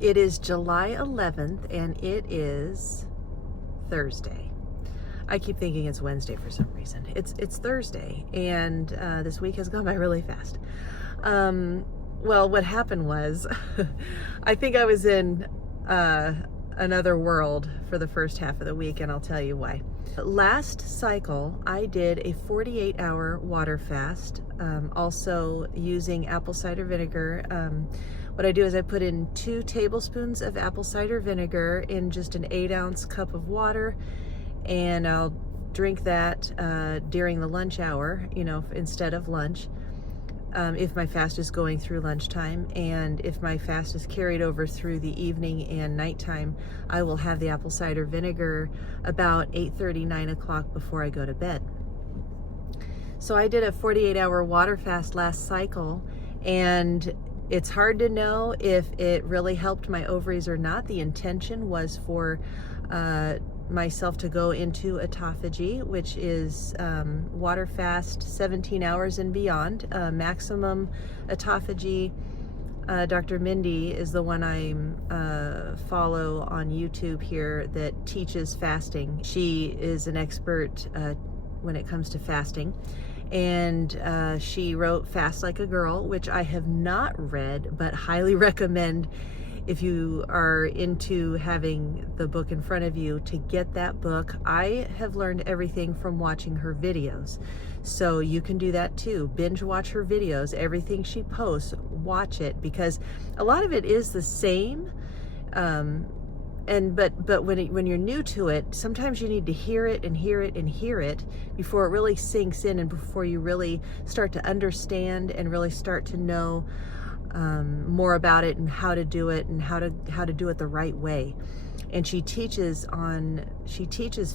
It is July 11th and it is Thursday. I keep thinking it's Wednesday for some reason. It's Thursday, and this week has gone by really fast. Well, what happened was, I think I was in another world for the first half of the week, and I'll tell you why. Last cycle, I did a 48-hour water fast, also using apple cider vinegar. What I do is I put in 2 tablespoons of apple cider vinegar in just an 8-ounce cup of water, and I'll drink that during the lunch hour, instead of lunch, if my fast is going through lunchtime. And if my fast is carried over through the evening and nighttime, I will have the apple cider vinegar about 8:30, 9 o'clock before I go to bed. So I did a 48-hour water fast last cycle, and it's hard to know if it really helped my ovaries or not. The intention was for myself to go into autophagy, which is water fast 17 hours and beyond, maximum autophagy. Dr. Mindy is the one I follow on YouTube here that teaches fasting. She is an expert when it comes to fasting, and she wrote Fast Like a Girl, which I have not read, but highly recommend if you are into having the book in front of you to get that book. I have learned everything from watching her videos, so you can do that too. Binge watch her videos, everything she posts, watch it, because a lot of it is the same. But when you're new to it, sometimes you need to hear it and hear it and hear it before it really sinks in, and before you really start to understand and really start to know more about it and how to do it, and how to do it the right way. And she teaches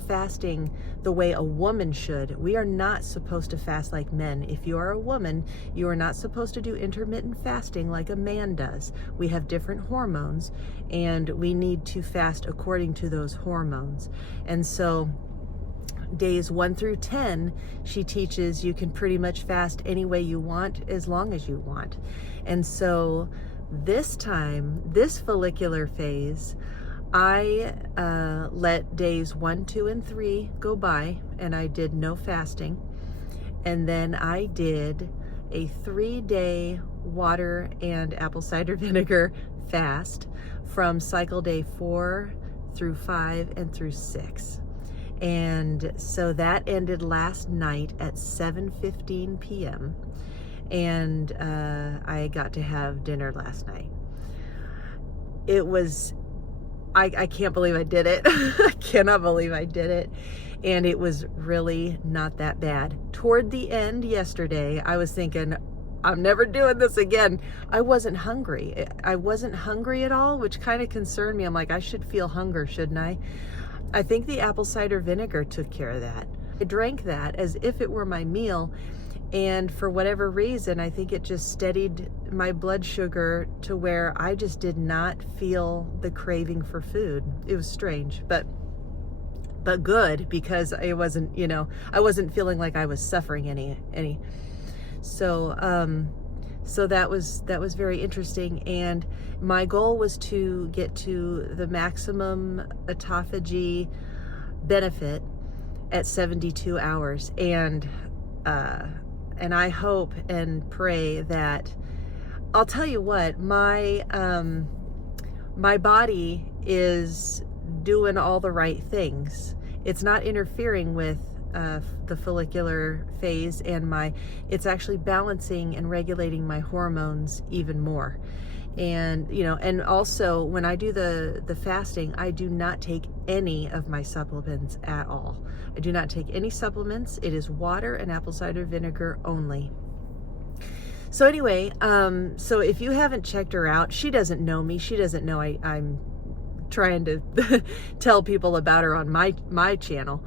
fasting the way a woman should. We are not supposed to fast like men. If you are a woman, you are not supposed to do intermittent fasting like a man does. We have different hormones, and we need to fast according to those hormones. And so days 1 through 10, she teaches you can pretty much fast any way you want, as long as you want. And so this time, this follicular phase, I let days 1, 2, and 3 go by, and I did no fasting. And then I did a 3-day water and apple cider vinegar fast from cycle day 4 through 5 and through 6. And so that ended last night at 7:15 p.m. And I got to have dinner last night. It was, I can't believe I did it. I cannot believe I did it. And it was really not that bad. Toward the end yesterday, I was thinking, I'm never doing this again. I wasn't hungry. I wasn't hungry at all, which kind of concerned me. I'm like, I should feel hunger, shouldn't I? I think the apple cider vinegar took care of that. I drank that as if it were my meal, and for whatever reason, I think it just steadied my blood sugar to where I just did not feel the craving for food. It was strange, but good, because I wasn't, I wasn't feeling like I was suffering any. So that was very interesting, and my goal was to get to the maximum autophagy benefit at 72 hours, and I hope and pray that, I'll tell you what, my body is doing all the right things. It's not interfering with the follicular phase, and it's actually balancing and regulating my hormones even more. And and also when I do the fasting, I do not take any of my supplements at all. I do not take any supplements. It is water and apple cider vinegar only. So anyway, so if you haven't checked her out, she doesn't know me. She doesn't know I'm trying to tell people about her on my channel.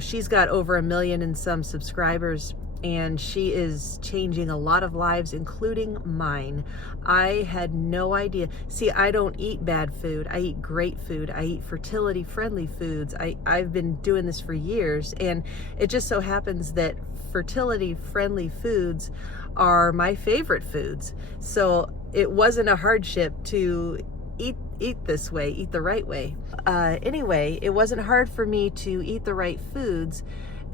She's got over 1 million and some subscribers, and she is changing a lot of lives, including mine. I had no idea. See, I don't eat bad food. I eat great food. I eat fertility friendly foods. I've been doing this for years, and it just so happens that fertility friendly foods are my favorite foods. So it wasn't a hardship to eat this way, eat the right way. Anyway, it wasn't hard for me to eat the right foods.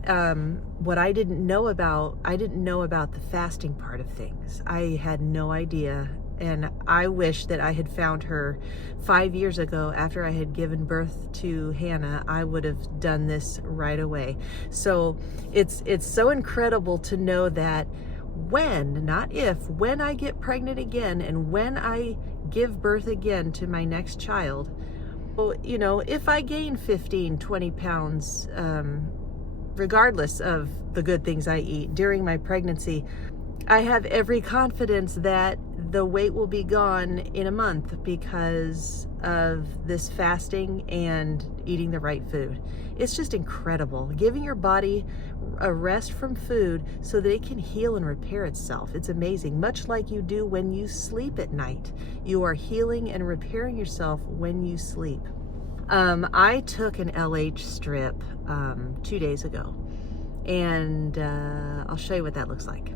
What I didn't know about the fasting part of things. I had no idea. And I wish that I had found her 5 years ago after I had given birth to Hannah. I would have done this right away. So it's so incredible to know that when, not if, when I get pregnant again and when I give birth again to my next child, well, you know, if I gain 15, 20 pounds, regardless of the good things I eat during my pregnancy, I have every confidence that the weight will be gone in a month because of this fasting and eating the right food. It's just incredible. Giving your body a rest from food so that it can heal and repair itself. It's amazing. Much like you do when you sleep at night. You are healing and repairing yourself when you sleep. I took an LH strip 2 days ago, and I'll show you what that looks like.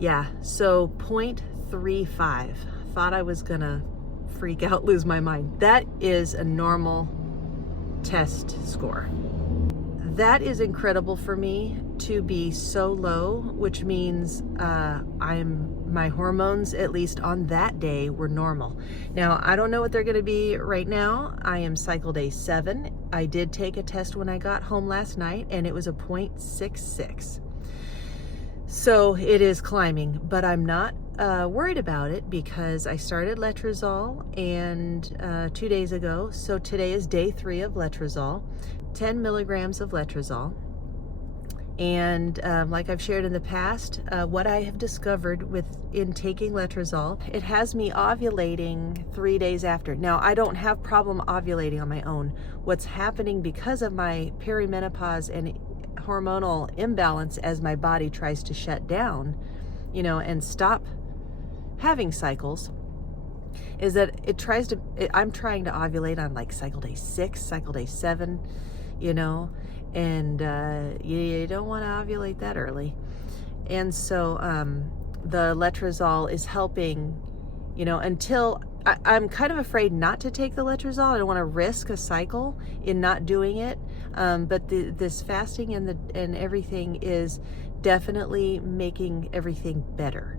Yeah, so 0.35. Thought I was gonna freak out, lose my mind. That is a normal test score. That is incredible for me to be so low, which means my hormones, at least on that day, were normal. Now, I don't know what they're gonna be right now. I am cycle day 7. I did take a test when I got home last night, and it was a 0.66. So it is climbing, but I'm not worried about it because I started letrozole and 2 days ago. So today is day 3 of letrozole, 10 milligrams of letrozole. And like I've shared in the past, what I have discovered in taking letrozole, it has me ovulating 3 days after. Now, I don't have problem ovulating on my own. What's happening because of my perimenopause and hormonal imbalance as my body tries to shut down, you know, and stop having cycles, is that I'm trying to ovulate on like cycle day 6, cycle day 7, you know, and you don't want to ovulate that early. And so the letrozole is helping, you know, until I'm kind of afraid not to take the letrozole. I don't want to risk a cycle in not doing it. But this fasting and everything is definitely making everything better.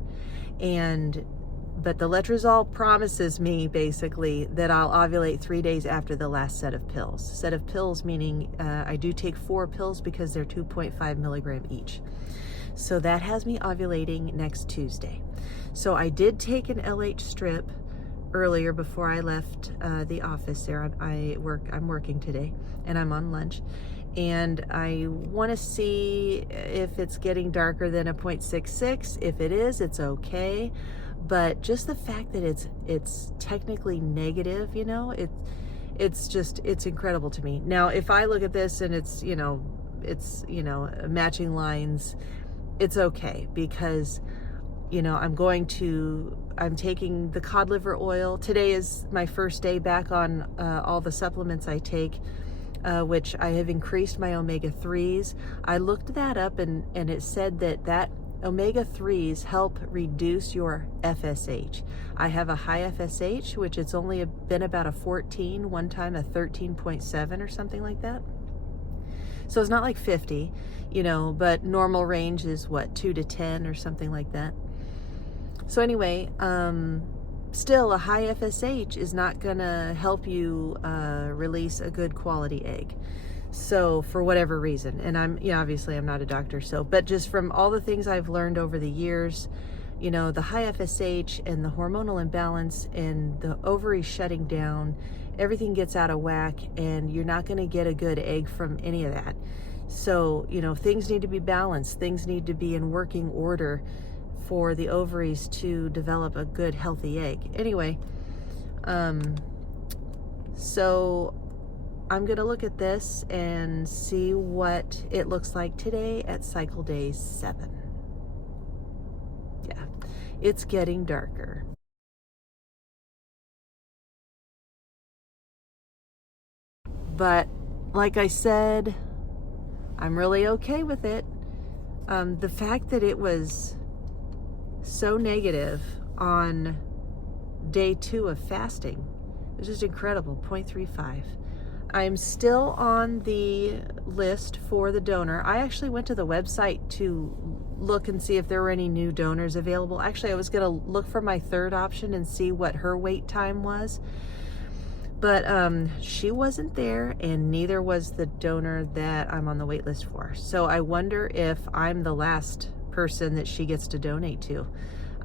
But the letrozole promises me basically that I'll ovulate 3 days after the last set of pills. Set of pills meaning I do take 4 pills because they're 2.5 milligram each. So that has me ovulating next Tuesday. So I did take an LH strip earlier before I left the office there. I'm working today and I'm on lunch, and I want to see if it's getting darker than a 0.66. If it is, it's okay. But just the fact that it's technically negative, you know, it's incredible to me. Now, if I look at this and it's matching lines, it's okay because, you know, I'm taking the cod liver oil. Today is my first day back on all the supplements I take, which I have increased my omega-3s. I looked that up and it said that omega-3s help reduce your FSH. I have a high FSH, which it's only been about a 14, one time a 13.7 or something like that. So it's not like 50, you know, but normal range is what, 2 to 10 or something like that. So anyway, still a high FSH is not gonna help you release a good quality egg. So for whatever reason, and obviously I'm not a doctor, so, but just from all the things I've learned over the years, you know, the high FSH and the hormonal imbalance and the ovaries shutting down, everything gets out of whack and you're not gonna get a good egg from any of that. So, you know, things need to be balanced. Things need to be in working order for the ovaries to develop a good, healthy egg. Anyway, so I'm gonna look at this and see what it looks like today at cycle day 7. Yeah, it's getting darker. But like I said, I'm really okay with it. The fact that it was so negative on day 2 of fasting is just incredible, 0.35. I'm still on the list for the donor. I actually went to the website to look and see if there were any new donors available. Actually, I was going to look for my third option and see what her wait time was. But she wasn't there, and neither was the donor that I'm on the wait list for. So I wonder if I'm the last person that she gets to donate to.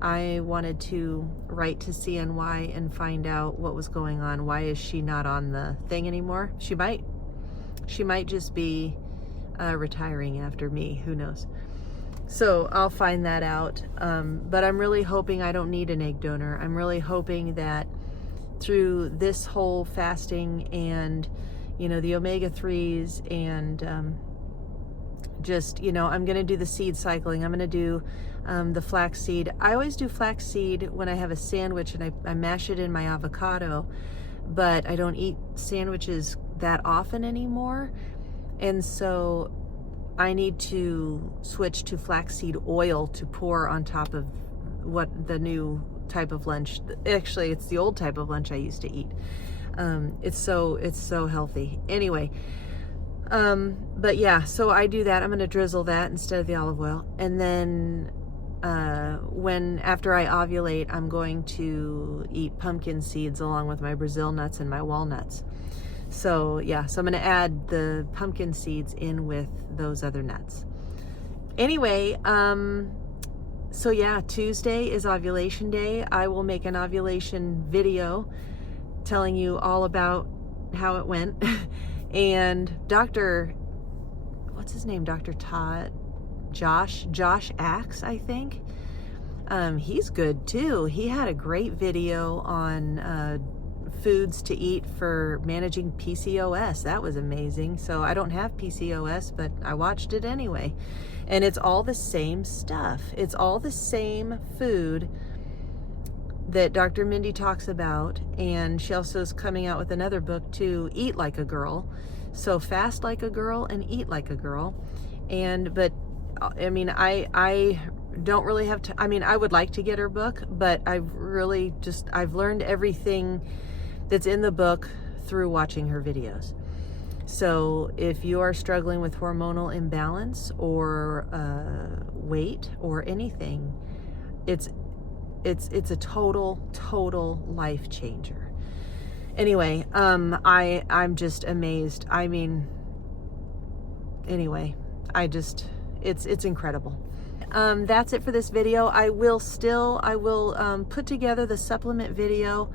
I wanted to write to CNY and find out what was going on. Why is she not on the thing anymore? She might just be retiring after me. Who knows? So I'll find that out. But I'm really hoping I don't need an egg donor. I'm really hoping that through this whole fasting and, you know, the omega-3s and just, you know, I'm going to do the seed cycling. I'm going to do the flaxseed. I always do flaxseed when I have a sandwich and I mash it in my avocado, but I don't eat sandwiches that often anymore. And so I need to switch to flaxseed oil to pour on top of what the new type of lunch. Actually, it's the old type of lunch I used to eat. It's so healthy. Anyway, but yeah, so I do that. I'm going to drizzle that instead of the olive oil. And then after I ovulate, I'm going to eat pumpkin seeds along with my Brazil nuts and my walnuts. So yeah, so I'm going to add the pumpkin seeds in with those other nuts. Anyway, so yeah, Tuesday is ovulation day. I will make an ovulation video telling you all about how it went. And what's his name? Dr. Josh Axe, I think. He's good too. He had a great video on foods to eat for managing PCOS. That was amazing. So I don't have PCOS, but I watched it anyway. And it's all the same stuff. It's all the same food that Dr. Mindy talks about. And she also is coming out with another book to Eat Like a Girl. So fast like a girl and eat like a girl. But I mean, I don't really have to, I mean, I would like to get her book, but I've learned everything that's in the book through watching her videos. So if you are struggling with hormonal imbalance or weight or anything, it's a total life changer. Anyway, I'm just amazed. I mean, anyway, it's incredible. That's it for this video. I will put together the supplement video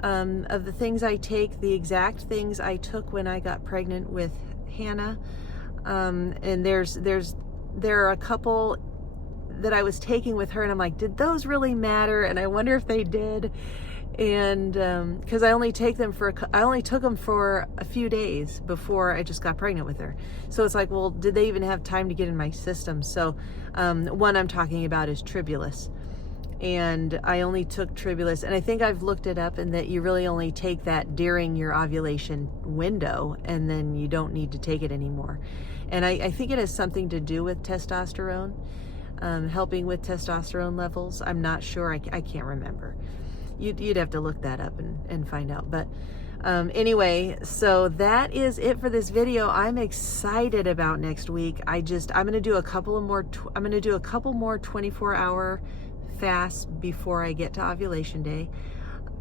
of the things I take, the exact things I took when I got pregnant with Hannah. And there are a couple that I was taking with her, and I'm like, did those really matter? And I wonder if they did. And because I only took them for a few days before I just got pregnant with her. So it's like, well, did they even have time to get in my system? So one I'm talking about is Tribulus. And I only took Tribulus, and I think I've looked it up, and that you really only take that during your ovulation window, and then you don't need to take it anymore. And I think it has something to do with testosterone, helping with testosterone levels. I'm not sure. I can't remember. You'd have to look that up and find out. But anyway, so that is it for this video. I'm excited about next week. I'm going to do a couple more 24-hour fasts before I get to ovulation day,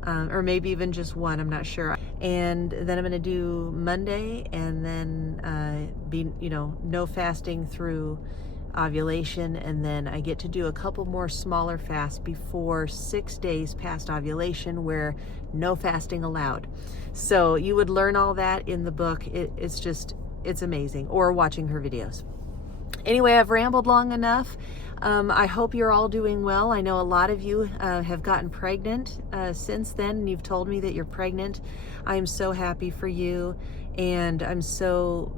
or maybe even just one. I'm not sure. And then I'm going to do Monday, and then no fasting through ovulation, and then I get to do a couple more smaller fasts before 6 days past ovulation, where no fasting allowed. So you would learn all that in the book. It's amazing, or watching her videos. Anyway, I've rambled long enough. I hope you're all doing well. I know a lot of you have gotten pregnant since then, and you've told me that you're pregnant. I am so happy for you, and I'm so,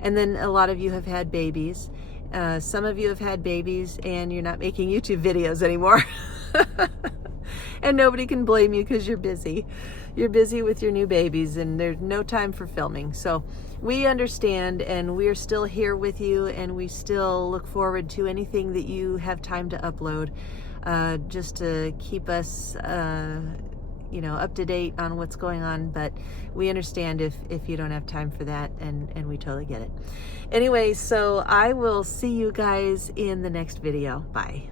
and then a lot of you have had babies. Some of you have had babies and you're not making YouTube videos anymore. And nobody can blame you because you're busy. you're busy with your new babies and there's no time for filming. So we understand, and we're still here with you, and we still look forward to anything that you have time to upload, just to keep us up to date on what's going on. But we understand if you don't have time for that, and we totally get it. Anyway, so I will see you guys in the next video. Bye.